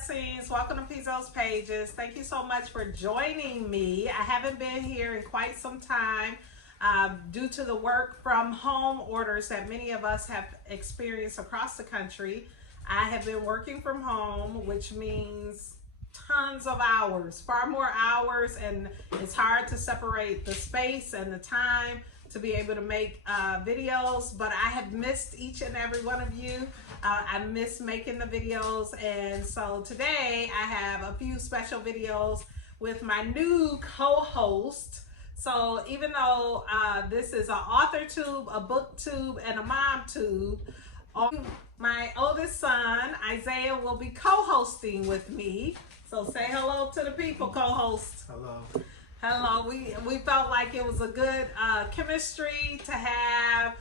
blessings. Welcome to Pizzo's Pages. Thank you so much for joining me. I haven't been here in quite some time due to the work from home orders that many of us have experienced across the country. I have been working from home, which means tons of hours, far more hours, and it's hard to separate the space and the time to be able to make videos, but I have missed each and every one of you. I miss making the videos, and so today I have a few special videos with my new co-host. So even though this is an author tube, a book tube, and a mom tube, my oldest son, Isaiah, will be co-hosting with me. So say hello to the people, co-host. Hello. Hello. We felt like it was a good chemistry to have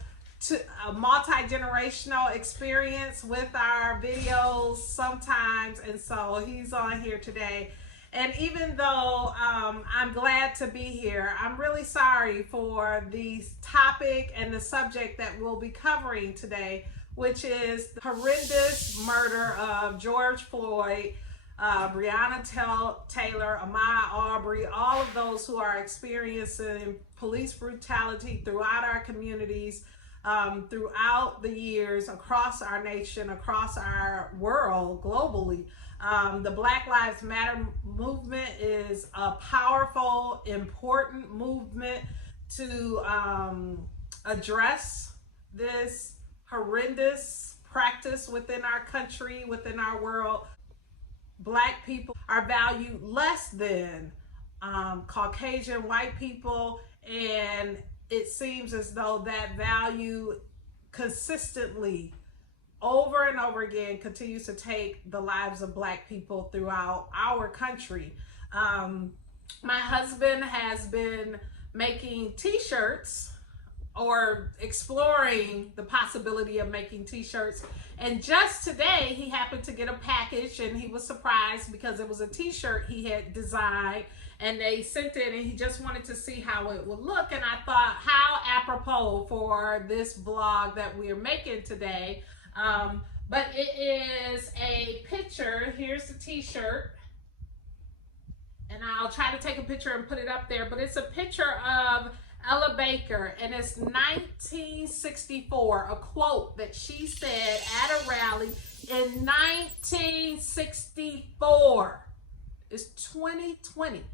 a multi-generational experience with our videos sometimes, and so he's on here today. And even though I'm glad to be here, I'm really sorry for the topic and the subject that we'll be covering today, which is the horrendous murder of George Floyd, Breonna Taylor, Ahmad Aubrey, all of those who are experiencing police brutality throughout our communities, throughout the years, across our nation, across our world, globally. The Black Lives Matter movement is a powerful, important movement to address this horrendous practice within our country, within our world. Black people are valued less than Caucasian white people, and it seems as though that value consistently over and over again continues to take the lives of Black people throughout our country. My husband has been making t-shirts, or exploring the possibility of making t-shirts, and just today he happened to get a package, and he was surprised because it was a t-shirt he had designed, and they sent it, and he just wanted to see how it would look. And I thought, how apropos for this vlog that we're making today. But it is a picture. Here's the t-shirt, and I'll try to take a picture and put it up there, but it's a picture of Ella Baker, and it's 1964, a quote that she said at a rally in 1964. It's 2020,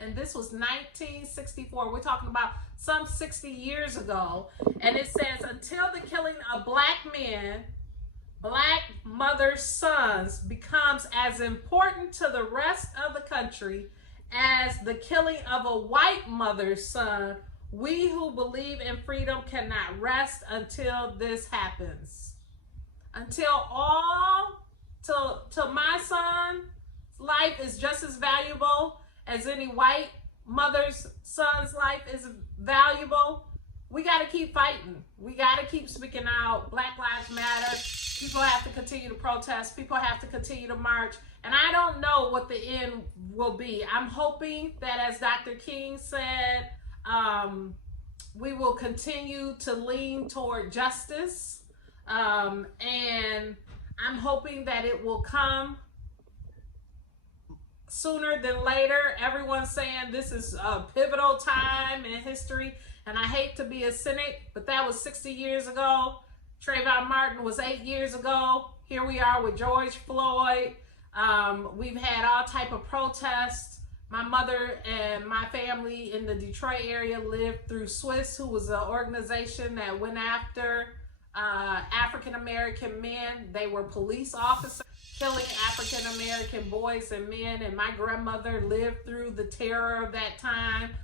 and this was 1964. We're talking about some 60 years ago, and it says, until the killing of Black men, Black mothers' sons becomes as important to the rest of the country as the killing of a white mother's son, we who believe in freedom cannot rest until this happens. Until my son's life is just as valuable as any white mother's son's life is valuable, we got to keep fighting. We got to keep speaking out. Black Lives Matter. People have to continue to protest. People have to continue to march. And I don't know what the end will be. I'm hoping that, as Dr. King said, we will continue to lean toward justice. And I'm hoping that it will come sooner than later. Everyone's saying this is a pivotal time in history. And I hate to be a cynic, but that was 60 years ago. Trayvon Martin was 8 years ago. Here we are with George Floyd. We've had all type of protests. My mother and my family in the Detroit area lived through SWIS, who was an organization that went after African-American men. They were police officers killing African-American boys and men, and my grandmother lived through the terror of that time.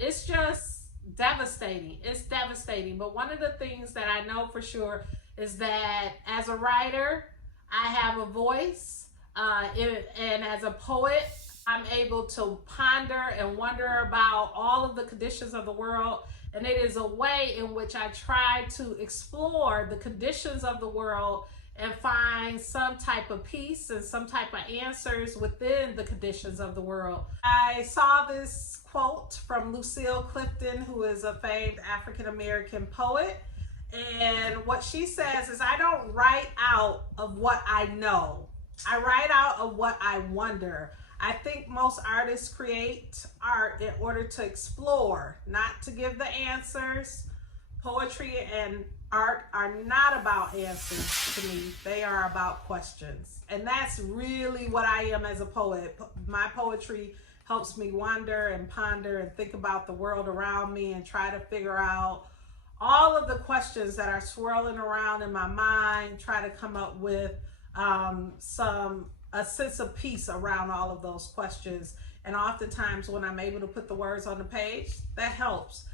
It's just devastating. It's devastating. But one of the things that I know for sure is that as a writer, I have a voice, and as a poet, I'm able to ponder and wonder about all of the conditions of the world. And it is a way in which I try to explore the conditions of the world and find some type of peace and some type of answers within the conditions of the world. I saw this quote from Lucille Clifton, who is a famed African-American poet, And what she says is, I don't write out of what I know. I write out of what I wonder. I think most artists create art in order to explore, not to give the answers. Poetry and art are not about answers to me. They are about questions. And that's really what I am as a poet. My poetry helps me wonder and ponder and think about the world around me and try to figure out all of the questions that are swirling around in my mind, try to come up with a sense of peace around all of those questions. And oftentimes when I'm able to put the words on the page, that helps.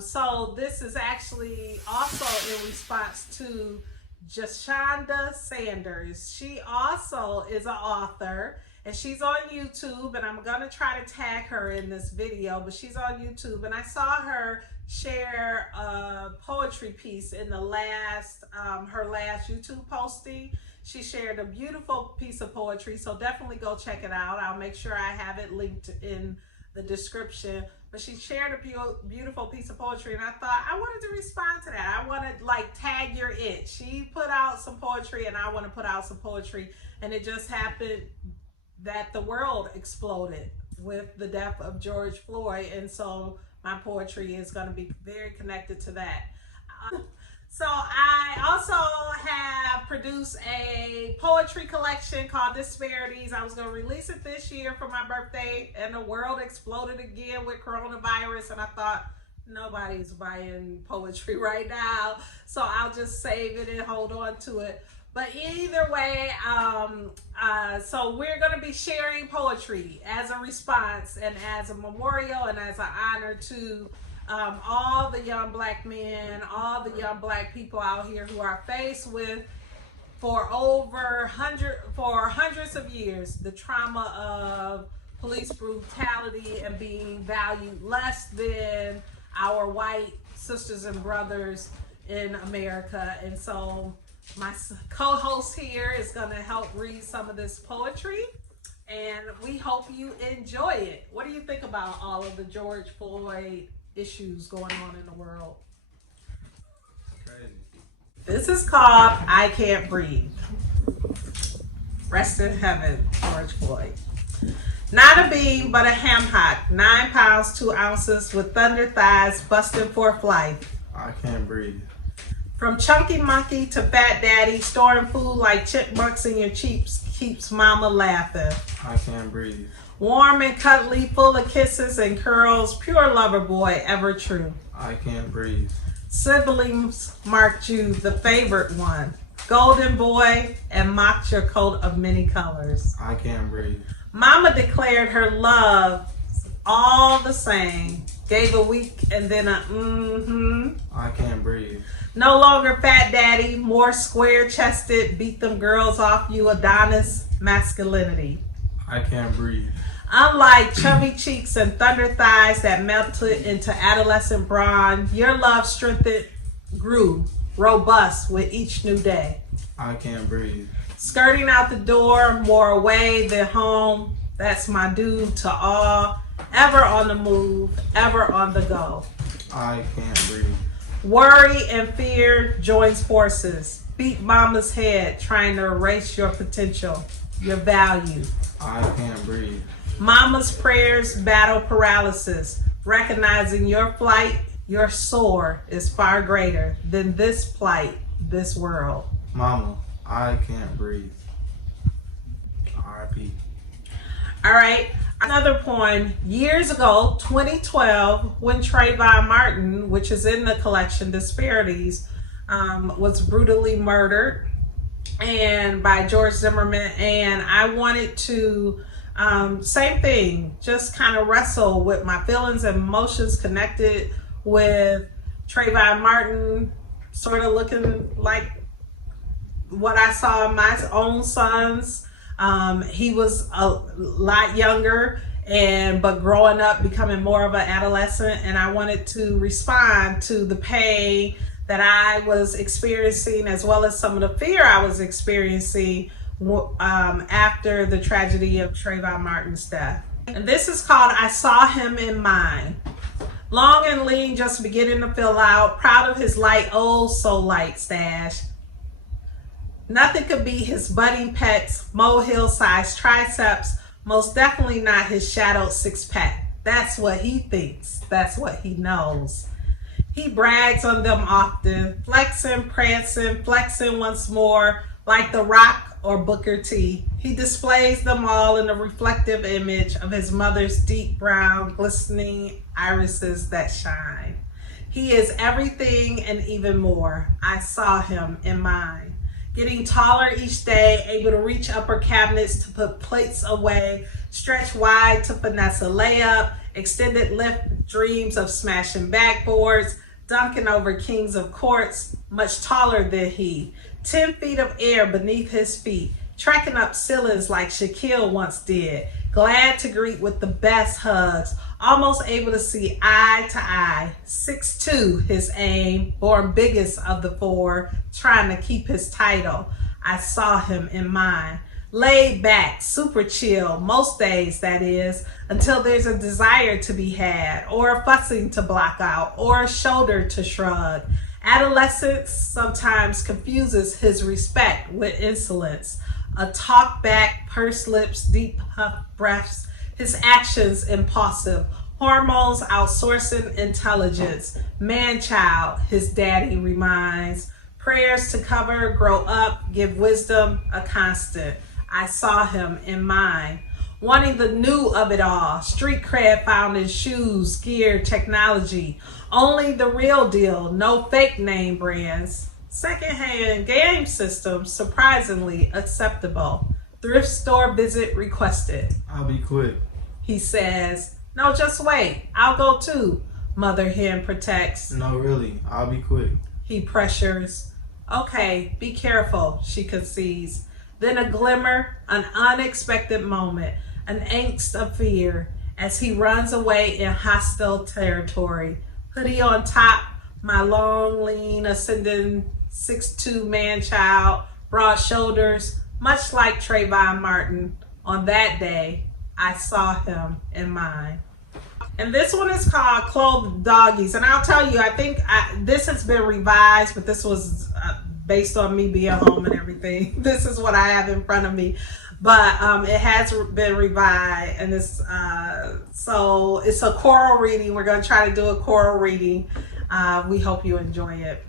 So this is actually also in response to JOSHUNDA Sanders. She also is an author, and she's on YouTube, and I'm gonna try to tag her in this video, but she's on YouTube, and I saw her share a poetry piece in the last, her last YouTube posting. She shared a beautiful piece of poetry, so definitely go check it out. I'll make sure I have it linked in the description. But she shared a beautiful piece of poetry, and I thought I wanted to respond to that. I wanted like tag your it. She put out some poetry, and I want to put out some poetry, and it just happened that the world exploded with the death of George Floyd, and so my poetry is going to be very connected to that. So I also have produced a poetry collection called Disparities. I was going to release it this year for my birthday, and the world exploded again with coronavirus, and I thought nobody's buying poetry right now, so I'll just save it and hold on to it. But either way, so we're going to be sharing poetry as a response and as a memorial and as an honor to all the young black men, all the young black people out here who are faced with, for hundreds of years, the trauma of police brutality and being valued less than our white sisters and brothers in America. And so my co-host here is going to help read some of this poetry, and we hope you enjoy it. What do you think about all of the George Floyd issues going on in the world? Crazy. This is called I Can't Breathe. Rest in heaven, George Floyd. Not a bean, but a ham hock, 9 pounds, 2 ounces, with thunder thighs, busting forth life. I can't breathe. From chunky monkey to fat daddy, storing food like chipmunks in your cheeks keeps mama laughing. I can't breathe. Warm and cuddly, full of kisses and curls, pure lover boy, ever true. I can't breathe. Siblings marked you the favorite one, golden boy, and mocked your coat of many colors. I can't breathe. Mama declared her love all the same, gave a week and then a I can't breathe. No longer fat daddy, more square chested, beat them girls off you, Adonis masculinity. I can't breathe. Unlike chubby cheeks and thunder thighs that melted into adolescent brawn, your love strengthened, grew robust with each new day. I can't breathe. Skirting out the door, more away than home. That's my dude to all. Ever on the move, ever on the go. I can't breathe. Worry and fear joins forces. Beat mama's head, trying to erase your potential, your value. I can't breathe. Mama's prayers battle paralysis, recognizing your flight, your soar is far greater than this plight, this world. Mama, I can't breathe. R.I.P. All right, another poem. Years ago, 2012, when Trayvon Martin, which is in the collection Disparities, was brutally murdered and by George Zimmerman, and I wanted to same thing, just kind of wrestle with my feelings and emotions connected with Trayvon Martin, sort of looking like what I saw in my own sons. He was a lot younger, but growing up, becoming more of an adolescent, and I wanted to respond to the pain that I was experiencing, as well as some of the fear I was experiencing after the tragedy of Trayvon Martin's death. And this is called I Saw Him in Mine. Long and lean, just beginning to fill out, proud of his light, oh so light stash. Nothing could beat his budding pecs, molehill-sized triceps, most definitely not his shadowed six-pack. That's what he thinks. That's what he knows. He brags on them often, flexing, prancing, flexing once more, like The Rock or Booker T. He displays them all in a reflective image of his mother's deep brown, glistening irises that shine. He is everything and even more. I saw him in mine. Getting taller each day, able to reach upper cabinets to put plates away, stretch wide to finesse a layup, extended lift dreams of smashing backboards, dunking over kings of courts, much taller than he, 10 feet of air beneath his feet, tracking up ceilings like Shaquille once did, glad to greet with the best hugs, almost able to see eye to eye, 6'2" his aim, born biggest of the four, trying to keep his title. I saw him in mine. Laid back, super chill, most days that is, until there's a desire to be had, or a fussing to block out, or a shoulder to shrug. Adolescence sometimes confuses his respect with insolence. A talk back, pursed lips, deep puff breaths, his actions impulsive, hormones outsourcing intelligence. Man-child, his daddy reminds. Prayers to cover, grow up, give wisdom, a constant. I saw him in mine. Wanting the new of it all, street cred found in shoes, gear, technology. Only the real deal, no fake name brands. Secondhand game systems, surprisingly acceptable. Thrift store visit requested. I'll be quick. He says, no, just wait. I'll go too. Mother hen protects. No, really, I'll be quick. He pressures. Okay, be careful, she concedes. Then a glimmer, an unexpected moment, an angst of fear as he runs away in hostile territory. Hoodie on top, my long, lean, ascending 6'2" man-child, broad shoulders, much like Trayvon Martin. On that day, I saw him in mine. And this one is called Clothed Doggies. And I'll tell you, I think this has been revised, but this was based on me being home and everything. This is what I have in front of me. But it has been revised. And it's, so it's a choral reading. We're going to try to do a choral reading. We hope you enjoy it.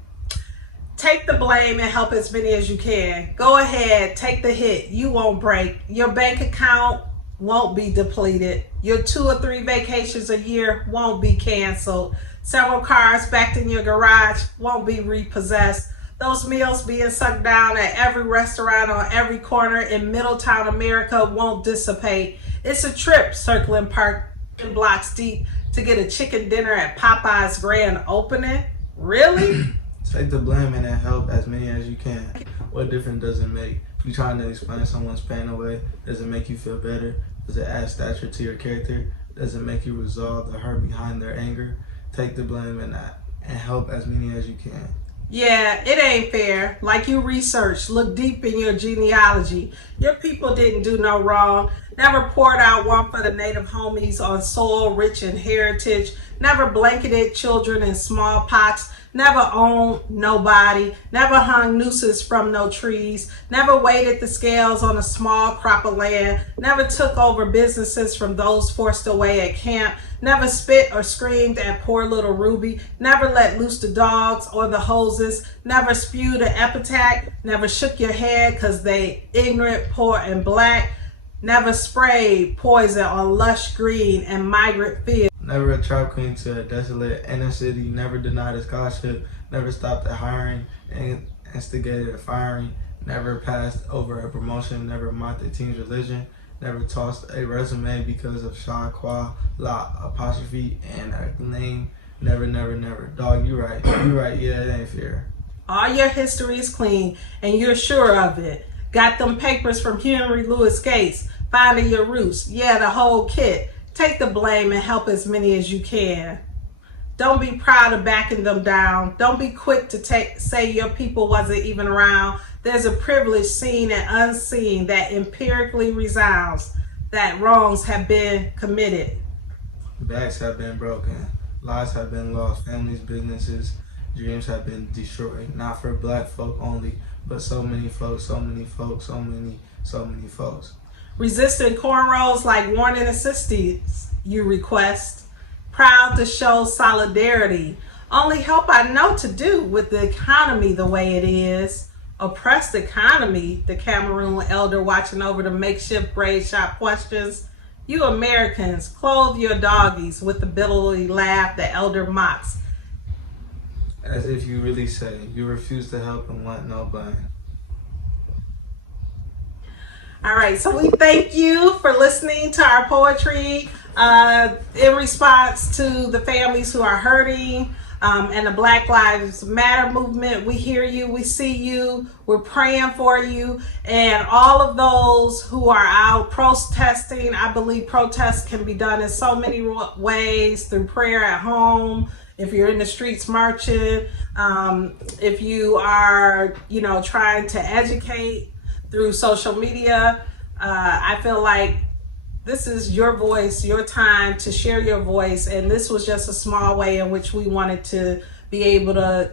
Take the blame and help as many as you can. Go ahead, take the hit. You won't break. Your bank account won't be depleted. Your 2 or 3 vacations a year won't be canceled. Several cars backed in your garage won't be repossessed. Those meals being sucked down at every restaurant on every corner in Middletown, America won't dissipate. It's a trip circling parking blocks deep to get a chicken dinner at Popeye's grand opening. Really? Take the blame and help as many as you can. What difference does it make? You trying to explain someone's pain away? Does it make you feel better? Does it add stature to your character? Does it make you resolve the hurt behind their anger? Take the blame and help as many as you can. Yeah, it ain't fair. Like you researched, look deep in your genealogy. Your people didn't do no wrong. Never poured out one for the native homies on soil rich in heritage. Never blanketed children in smallpox. Never owned nobody. Never hung nooses from no trees. Never weighted the scales on a small crop of land. Never took over businesses from those forced away at camp. Never spit or screamed at poor little Ruby. Never let loose the dogs or the hoses. Never spewed an epithet. Never shook your head because they ignorant, poor, and black. Never sprayed poison on lush green and migrant fields. Never a trap queen to a desolate inner city. Never denied a scholarship. Never stopped at hiring and instigated a firing. Never passed over a promotion. Never mocked a team's religion. Never tossed a resume because of Sean Qua, La apostrophe, and a name. Never, never, never. Dog, you right. You right. Yeah, it ain't fair. All your history is clean, and you're sure of it. Got them papers from Henry Louis Gates, finding your roots. Yeah, the whole kit. Take the blame and help as many as you can. Don't be proud of backing them down. Don't be quick to say your people wasn't even around. There's a privilege seen and unseen that empirically resounds that wrongs have been committed. Backs have been broken. Lives have been lost, families, businesses, dreams have been destroyed. Not for black folk only, but so many folks, so many folks, so many folks. Resisting cornrows like warning assistance, you request. Proud to show solidarity. Only help I know to do with the economy the way it is. Oppressed economy, the Cameroon elder watching over the makeshift braid shop questions. You Americans, clothe your doggies with the bitterly laugh the elder mocks. As if you really say, you refuse to help and want no blame. All right, so we thank you for listening to our poetry in response to the families who are hurting and the Black Lives Matter movement. We hear you, we see you, we're praying for you, and all of those who are out protesting. I believe protests can be done in so many ways, through prayer at home, if you're in the streets marching, if you are, trying to educate through social media. I feel like this is your voice, your time to share your voice, and this was just a small way in which we wanted to be able to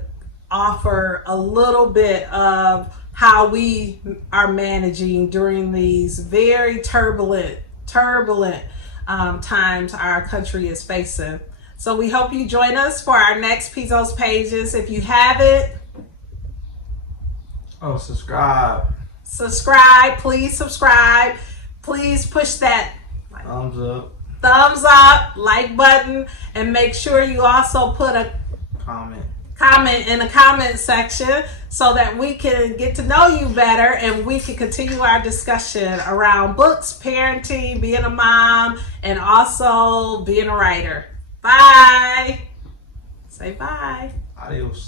offer a little bit of how we are managing during these very turbulent times our country is facing. So we hope you join us for our next Pizzo's Pages. If you haven't, Subscribe. Please subscribe. Please push that Thumbs up, like button, and make sure you also put a comment in the comment section so that we can get to know you better and we can continue our discussion around books, parenting, being a mom, and also being a writer. Bye. Say bye. Adios.